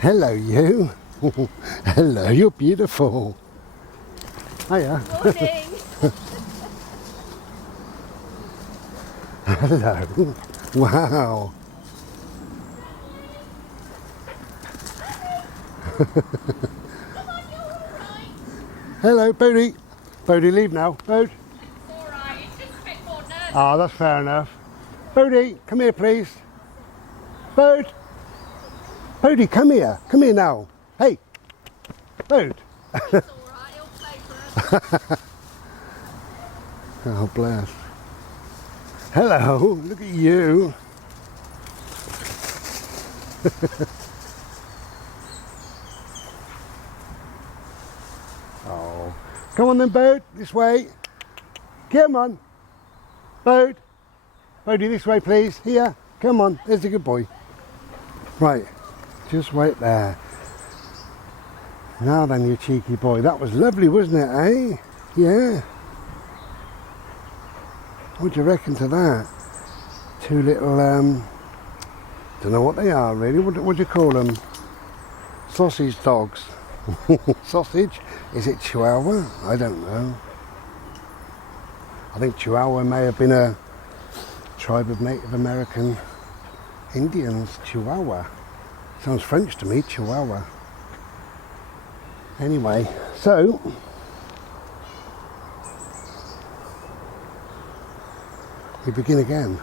Hello, you. Hello, you're beautiful. Hiya. Morning. Hello. Wow. Hello, Bodie. Bodie, leave now. Bode. It's alright, it's just a bit more nervous. Ah, that's fair enough. Bodie, come here, please. Bode. Bodie, come here. Come here now. Hey. Bode. It's alright, he'll play for us. Oh, bless. Hello, look at you. Oh, come on then, Bode, this way. Come on. Bode. Bodie, this way, please. Here, come on, there's a good boy. Right, just wait there. Now then, you cheeky boy. That was lovely, wasn't it, eh? Yeah. What do you reckon to that? Two little, don't know what they are really. What do you call them? Sausage dogs. Sausage? Is it Chihuahua? I don't know. I think Chihuahua may have been a tribe of Native American Indians. Chihuahua. Sounds French to me, Chihuahua. Anyway, so we begin again.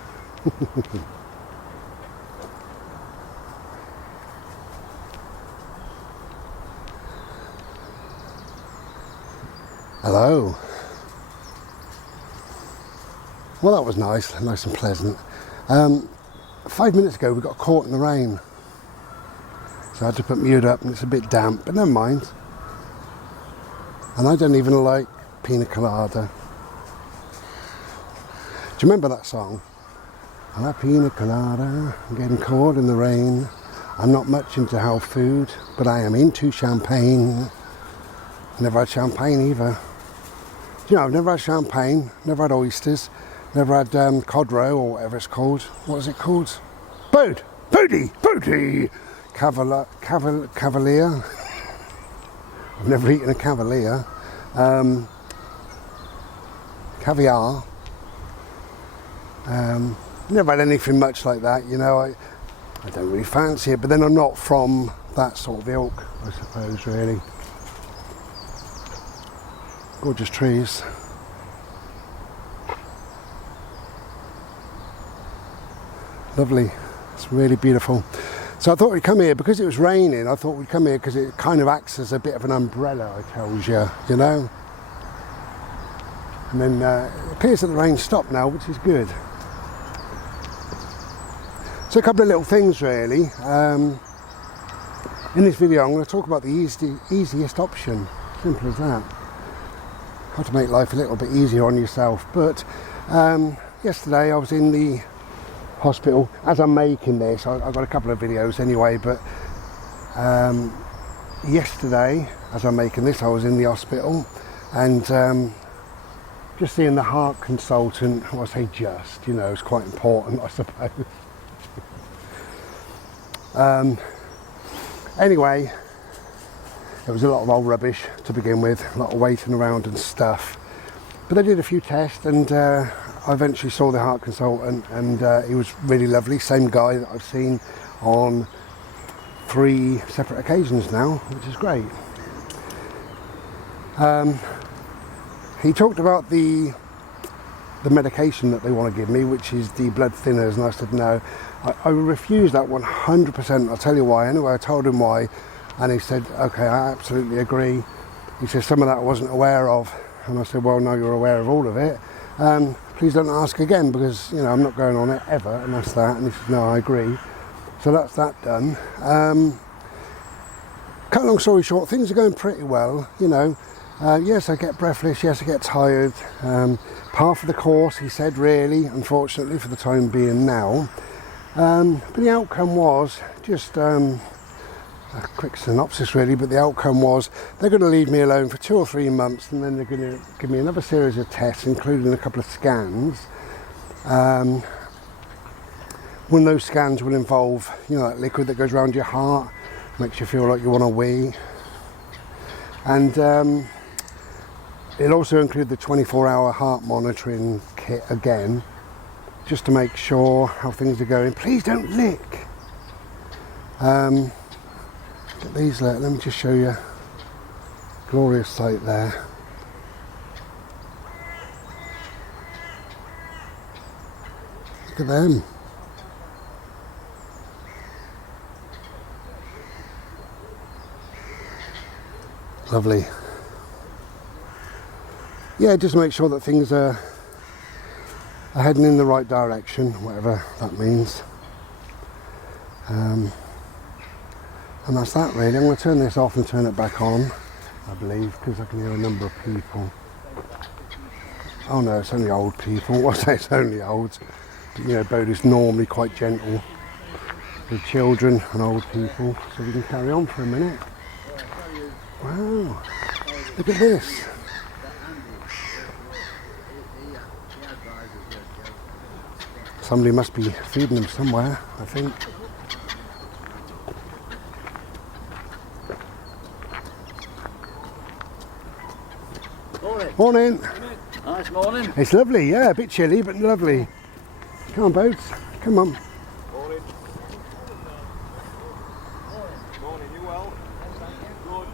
Hello. Well, that was nice and pleasant. 5 minutes ago we got caught in the rain, so I had to put my hood up and it's a bit damp, but never mind. And I don't even like pina colada. Do you remember that song? I like pina colada, I'm getting caught in the rain. I'm not much into health food, but I am into champagne. Never had champagne either. Do you know, I've never had champagne, never had oysters, never had cod roe or whatever it's called. What is it called? Bodie! Cavalier. I've never eaten a cavalier. Caviar. Never had anything much like that, you know. I don't really fancy it, but then I'm not from that sort of ilk, I suppose, really. Gorgeous trees. Lovely. It's really beautiful. So I thought we'd come here because it was raining. I thought we'd come here because it kind of acts as a bit of an umbrella, I tells you, you know. And then it appears that the rain stopped now, which is good. So a couple of little things really. In this video I'm going to talk about the easiest option. Simple as that. How to make life a little bit easier on yourself. But yesterday I was in the hospital. As I'm making this, I've got a couple of videos anyway, but yesterday as I'm making this I was in the hospital and just seeing the heart consultant. Well, I say just, you know, it's quite important, I suppose. Anyway, it was a lot of old rubbish to begin with, a lot of waiting around and stuff, but I did a few tests and I eventually saw the heart consultant and he was really lovely. Same guy that I've seen on 3 separate occasions now, which is great. He talked about the medication that they want to give me, which is the blood thinners, and I said no, I refused that 100%. I'll tell you why. Anyway, I told him why, and he said, okay, I absolutely agree. He said some of that I wasn't aware of, and I said, well, no, you're aware of all of it. Please don't ask again because, you know, I'm not going on it ever, and that's that. And he said, no, I agree. So that's that done. Cut a long story short, things are going pretty well, you know. Yes, I get breathless, yes, I get tired. Par for the course, he said, really, unfortunately, for the time being now. But the outcome was just a quick synopsis, really, but the outcome was they're going to leave me alone for 2 or 3 months, and then they're going to give me another series of tests, including a couple of scans. One of those scans will involve, you know, that liquid that goes around your heart, makes you feel like you want to wee. And it'll also include the 24-hour heart monitoring kit again, just to make sure how things are going. Please don't lick. Look at these, let me just show you. Glorious sight there. Look at them. Lovely. Yeah, just make sure that things are heading in the right direction, whatever that means. And that's that really. I'm going to turn this off and turn it back on, I believe, because I can hear a number of people. Oh no, it's only old people. Well, I say it's only old. But, you know, Bodhi's normally quite gentle with children and old people, so we can carry on for a minute. Wow, look at this. Somebody must be feeding them somewhere, I think. Morning. Morning. Nice morning. It's lovely, yeah, a bit chilly, but lovely. Come on, boats, come on. Morning. Morning, you well? Good.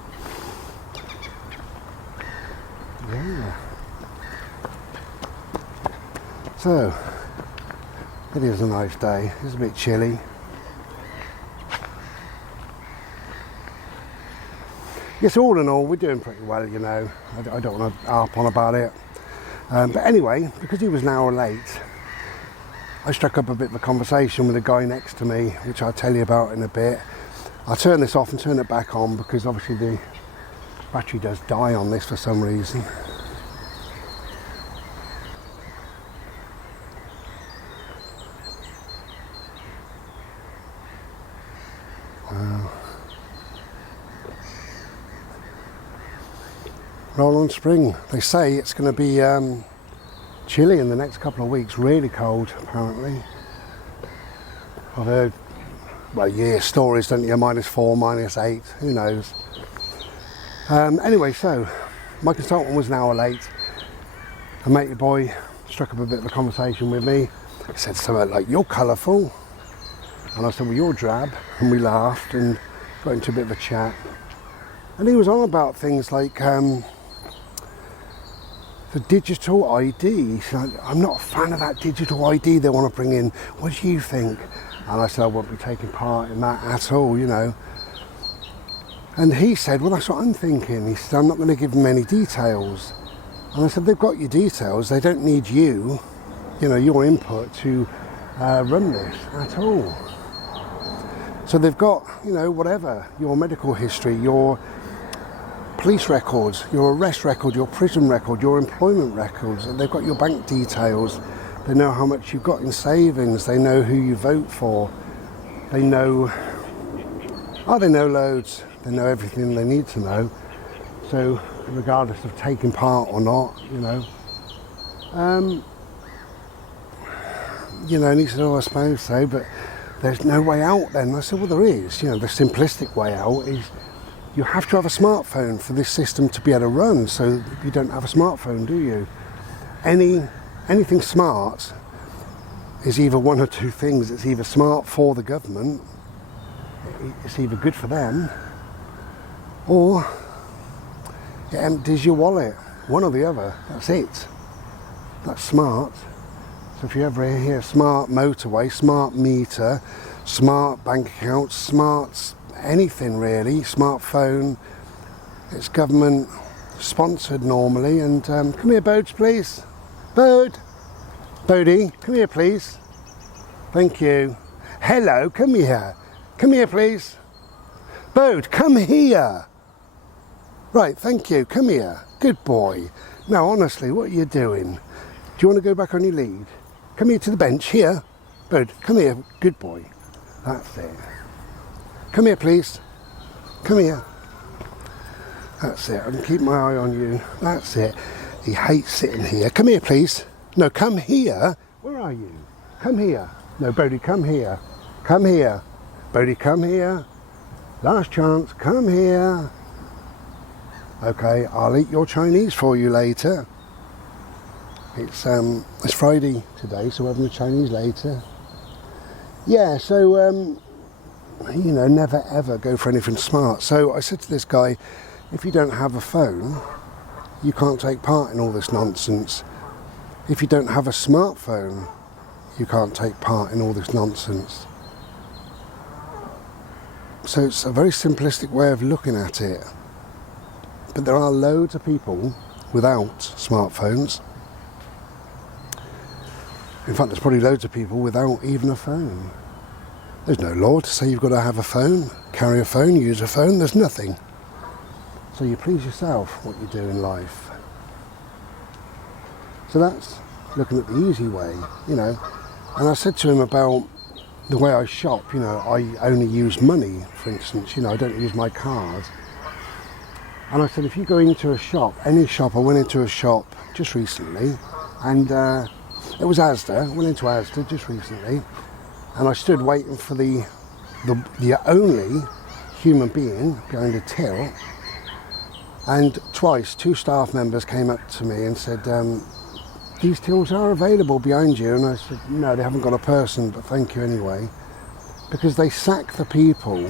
Yeah. So, it is a nice day. It's a bit chilly. Yes, all in all, we're doing pretty well, you know. I don't want to harp on about it. But anyway, because he was an hour late, I struck up a bit of a conversation with a guy next to me, which I'll tell you about in a bit. I'll turn this off and turn it back on because obviously the battery does die on this for some reason. Wow. Roll on spring. They say it's going to be chilly in the next couple of weeks, really cold apparently. I've heard, well, you hear stories, don't you, -4, -8, who knows. Anyway, so my consultant was an hour late. A matey boy struck up a bit of a conversation with me. He said something like, "You're colourful." And I said, "Well, you're drab." And we laughed and got into a bit of a chat. And he was on about things like the digital ID. He said, "I'm not a fan of that digital ID they want to bring in. What do you think?" And I said, "I won't be taking part in that at all, you know." And he said, "Well, that's what I'm thinking." He said, "I'm not going to give them any details." And I said, "They've got your details. They don't need you, you know, your input to run this at all. So they've got, you know, whatever, your medical history, your police records, your arrest record, your prison record, your employment records, and they've got your bank details. They know how much you've got in savings. They know who you vote for. They know, they know loads. They know everything they need to know. So regardless of taking part or not, you know. And he said, "Oh, I suppose so, but there's no way out then." I said, "Well, there is. You know, the simplistic way out is you have to have a smartphone for this system to be able to run. So you don't have a smartphone, do you? Anything smart is either one or two things. It's either smart for the government, it's either good for them, or it empties your wallet. One or the other. That's it. That's smart. So if you ever hear smart motorway, smart meter, smart bank account, smart anything really, smartphone, it's government sponsored normally. And come here, Bodes, please. Bodie, come here, please. Thank you. Hello, come here. Come here, please. Bode, come here. Right, thank you. Come here. Good boy. Now, honestly, what are you doing? Do you want to go back on your lead? Come here to the bench. Here. Bode, come here. Good boy. That's it. Come here, please. Come here. That's it. I can keep my eye on you. That's it. He hates sitting here. Come here, please. No, come here. Where are you? Come here. No, Bodie, come here. Come here. Bodie, come here. Last chance, come here. Okay, I'll eat your Chinese for you later. It's Friday today, so we're having the Chinese later. Yeah, so, you know, never ever go for anything smart. So I said to this guy, if you don't have a phone, you can't take part in all this nonsense. If you don't have a smartphone, you can't take part in all this nonsense. So it's a very simplistic way of looking at it. But there are loads of people without smartphones. In fact, there's probably loads of people without even a phone. There's no law to say you've got to have a phone, carry a phone, use a phone. There's nothing. So you please yourself what you do in life. So that's looking at the easy way, you know. And I said to him about the way I shop, you know, I only use money, for instance, you know, I don't use my card. And I said, if you go into a shop, any shop, I went into a shop just recently, and it was Asda. I went into Asda just recently, and I stood waiting for the only human being behind a till, and twice 2 staff members came up to me and said, these tills are available behind you. And I said, no, they haven't got a person, but thank you anyway, because they sack the people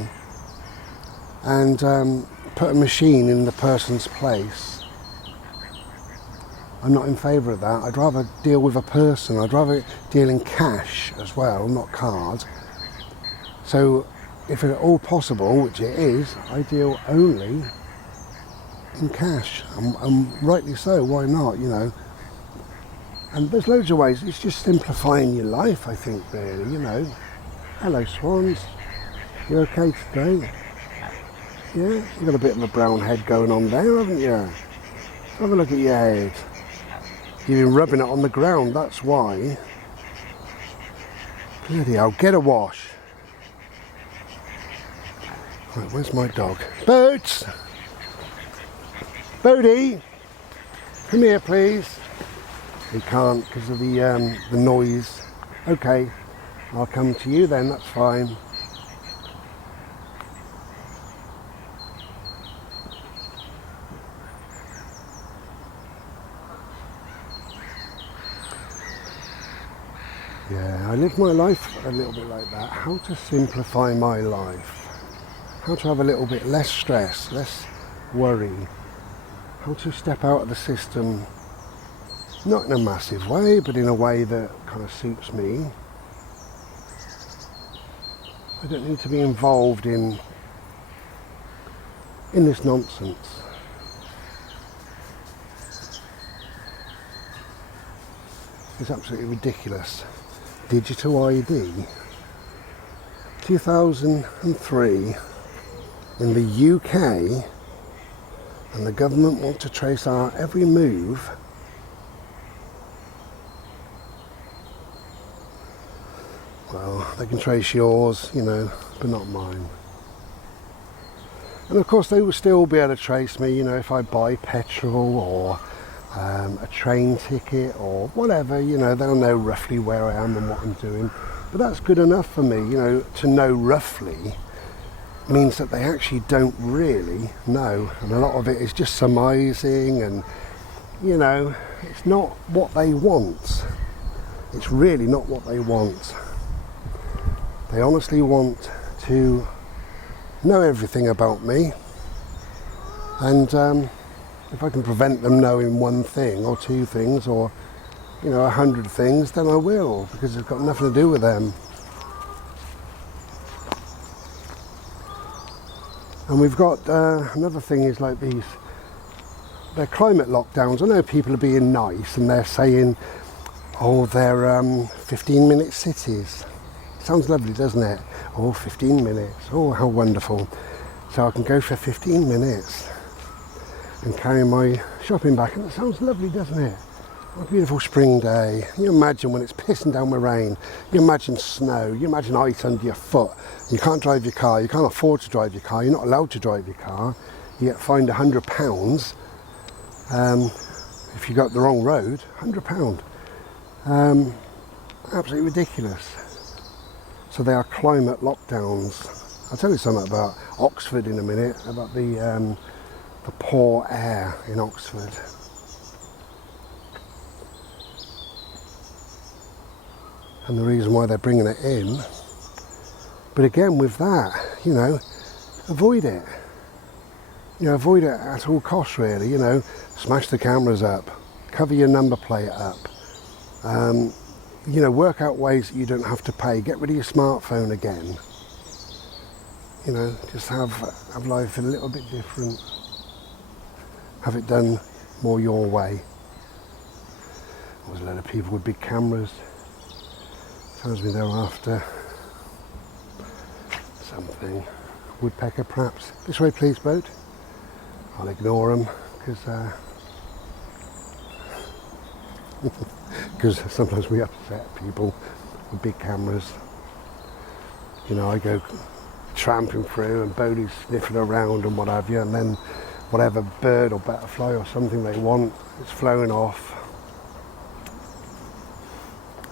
and put a machine in the person's place. I'm not in favour of that. I'd rather deal with a person. I'd rather deal in cash as well, not card. So if at all possible, which it is, I deal only in cash. And rightly so, why not, you know. And there's loads of ways. It's just simplifying your life, I think, really, you know. Hello, swans. You okay today? Yeah, you've got a bit of a brown head going on there, haven't you? Have a look at your head. You've been rubbing it on the ground, that's why. Bloody hell, get a wash. Right, where's my dog? Boots! Bodie! Come here, please. He can't because of the noise. Okay, I'll come to you then, that's fine. Yeah, I live my life a little bit like that. How to simplify my life. How to have a little bit less stress, less worry. How to step out of the system, not in a massive way, but in a way that kind of suits me. I don't need to be involved in this nonsense. It's absolutely ridiculous. Digital ID. 2003 in the UK, and the government want to trace our every move. Well, they can trace yours, you know, but not mine. And of course they will still be able to trace me, you know, if I buy petrol or a train ticket or whatever, you know, they'll know roughly where I am and what I'm doing. But that's good enough for me, you know, to know roughly means that they actually don't really know. And a lot of it is just surmising and, you know, it's not what they want. It's really not what they want. They honestly want to know everything about me, and if I can prevent them knowing one thing or 2 things or, you know, 100 things, then I will, because it's got nothing to do with them. And we've got another thing is like they're climate lockdowns. I know people are being nice and they're saying, oh, they're 15-minute cities. Sounds lovely, doesn't it? Oh, 15 minutes. Oh, how wonderful. So I can go for 15 minutes and carry my shopping bag. And it sounds lovely, doesn't it? What a beautiful spring day. You imagine when it's pissing down with rain. You imagine snow. You imagine ice under your foot. You can't drive your car. You can't afford to drive your car. You're not allowed to drive your car. You get fined £100 if you go up the wrong road. £100. Absolutely ridiculous. So they are climate lockdowns. I'll tell you something about Oxford in a minute, about the poor air in Oxford. And the reason why they're bringing it in. But again, with that, you know, avoid it. You know, avoid it at all costs, really. You know, smash the cameras up, cover your number plate up. You know, work out ways that you don't have to pay. Get rid of your smartphone again. You know, just have life a little bit different. Have it done more your way. There's a lot of people with big cameras. Tells me they're after something. Woodpecker, perhaps. This way, please, boat. I'll ignore them because sometimes we upset people with big cameras. You know, I go tramping through and Bodie's sniffing around and what have you, and then whatever bird or butterfly or something they want, it's flowing off.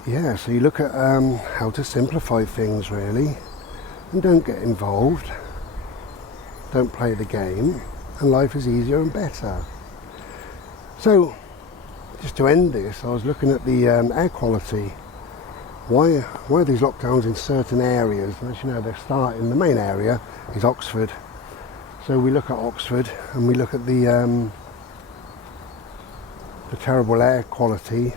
Yeah, so you look at how to simplify things, really, and don't get involved. Don't play the game, and life is easier and better. So, just to end this, I was looking at the air quality. Why are these lockdowns in certain areas? And as you know, they're starting. The main area is Oxford. So we look at Oxford and we look at the terrible air quality.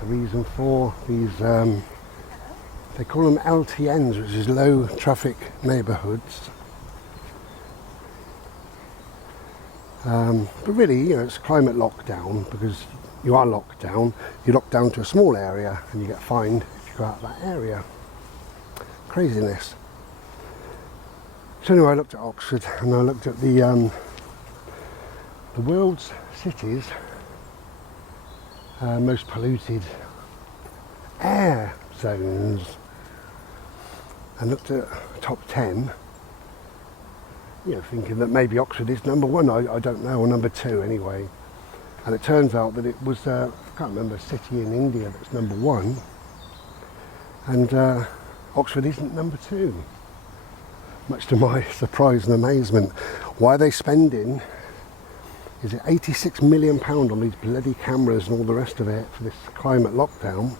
The reason for these, they call them LTNs, which is low traffic neighbourhoods. But really, you know, it's climate lockdown because you are locked down. You're locked down to a small area and you get fined if you go out of that area. Craziness. So anyway, I looked at Oxford and I looked at the world's cities most polluted air zones, and looked at top 10, you know, thinking that maybe Oxford is number one, I don't know, or number two anyway. And it turns out that it was, I can't remember, a city in India that's number one, and Oxford isn't number two, much to my surprise and amazement. Why are they spending, is it £86 million on these bloody cameras and all the rest of it for this climate lockdown,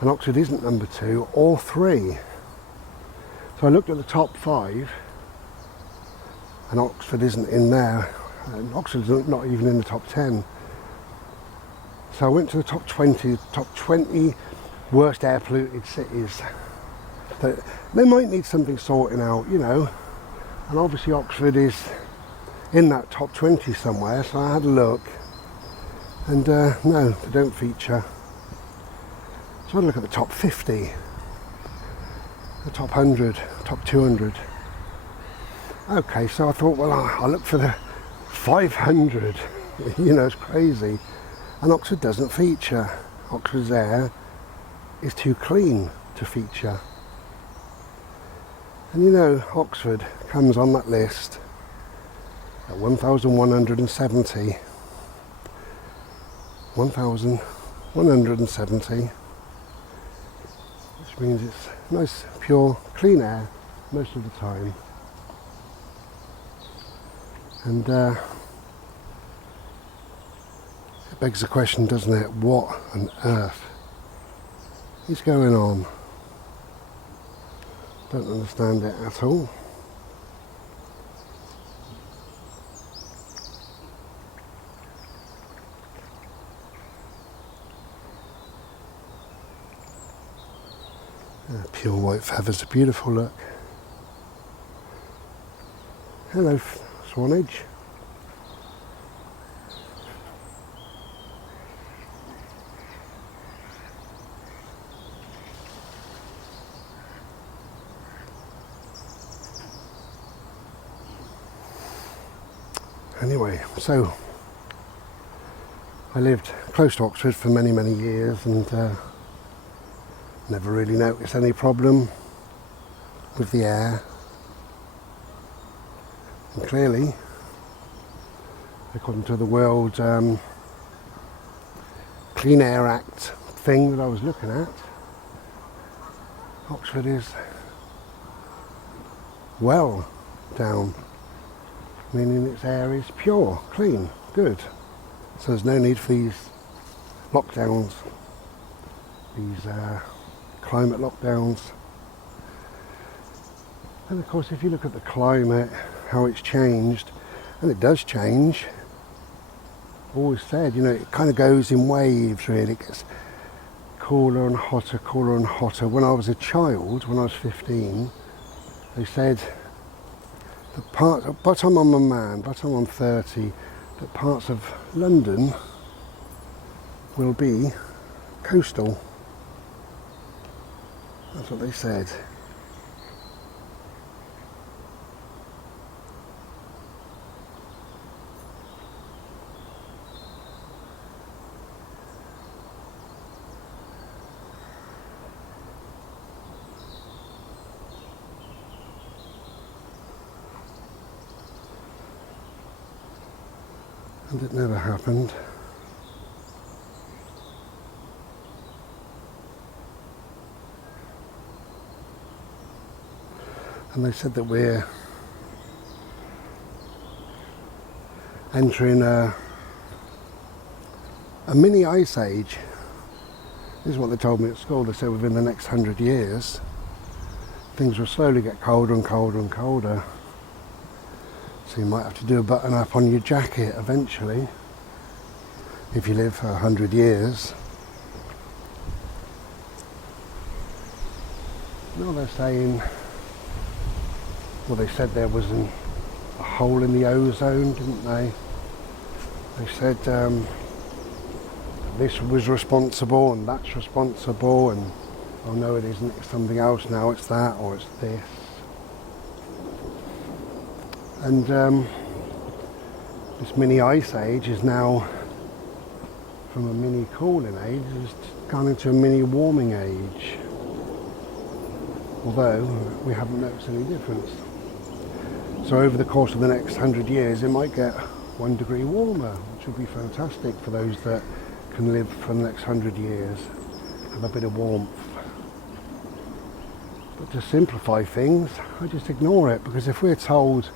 and Oxford isn't number two or three? So I looked at the top 5 and Oxford isn't in there, and Oxford's not even in the top 10. So I went to the top 20 worst air polluted cities. They might need something sorting out, you know, and obviously Oxford is in that top 20 somewhere, so I had a look, and no, they don't feature. So I had a look at the top 50, the top 100, top 200. Okay, so I thought, well, I'll look for the 500, you know, it's crazy. And Oxford doesn't feature. Oxford's air is too clean to feature. And you know, Oxford comes on that list at 1,170. 1,170, which means it's nice, pure, clean air most of the time. And it begs the question, doesn't it, what on earth is going on? Don't understand it at all. Pure white feathers, a beautiful look. Hello, Swanage. Anyway, so I lived close to Oxford for many, many years, and never really noticed any problem with the air. And clearly, according to the World Clean Air Act thing that I was looking at, Oxford is well down, meaning its air is pure, clean, good. So there's no need for these lockdowns, these climate lockdowns. And of course, if you look at the climate, how it's changed, and it does change, I've always said, you know, it kind of goes in waves really. It gets cooler and hotter, cooler and hotter. When I was a child, when I was 15, they said that by the time I'm a man, by the time I'm 30, that parts of London will be coastal. That's what they said. And it never happened. And they said that we're entering a mini ice age. This is what they told me at school. They said within the next 100 years, things will slowly get colder and colder and colder. So you might have to do a button up on your jacket eventually, if you live for 100 years. Now they're saying, well, they said there was a hole in the ozone, didn't they? They said this was responsible and that's responsible, and oh no, it isn't, it's something else now, it's that or it's this. And this mini ice age is now, from a mini cooling age, has gone into a mini warming age. Although we haven't noticed any difference. So over the course of the next 100 years, it might get 1 degree warmer, which would be fantastic for those that can live for the next 100 years, have a bit of warmth. But to simplify things, I just ignore it, because if we're told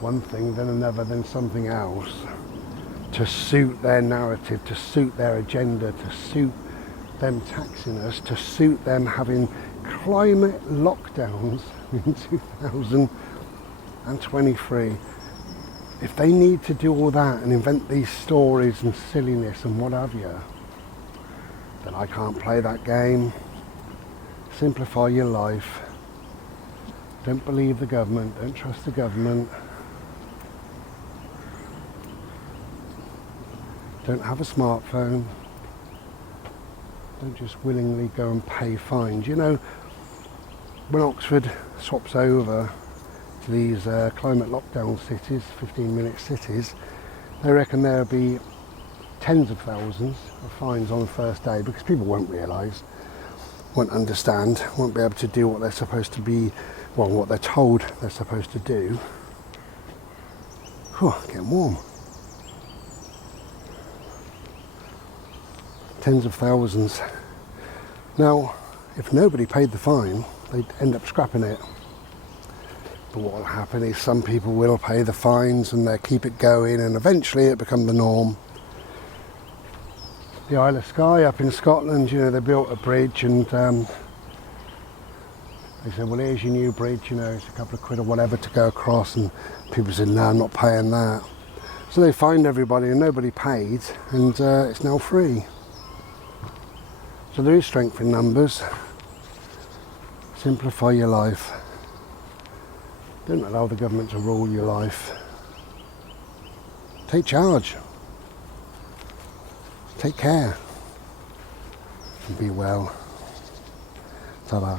one thing, then another, then something else, to suit their narrative, to suit their agenda, to suit them taxing us, to suit them having climate lockdowns in 2023. If they need to do all that and invent these stories and silliness and what have you, then I can't play that game. Simplify your life. Don't believe the government, don't trust the government. Don't have a smartphone. Don't just willingly go and pay fines. You know, when Oxford swaps over to these climate lockdown cities, 15-minute cities, they reckon there'll be tens of thousands of fines on the first day, because people won't realise, won't understand, won't be able to do what they're supposed to be, well, what they're told they're supposed to do. Whew, getting warm. Tens of thousands. Now, if nobody paid the fine, they'd end up scrapping it. But what will happen is some people will pay the fines and they'll keep it going, and eventually it become the norm. The Isle of Skye up in Scotland, you know, they built a bridge, and they said, well, here's your new bridge, you know, it's a couple of quid or whatever to go across, and people said, no, I'm not paying that. So they fined everybody and nobody paid, and it's now free. So there is strength in numbers. Simplify your life. Don't allow the government to rule your life. Take charge. Take care. And be well. Ta-da.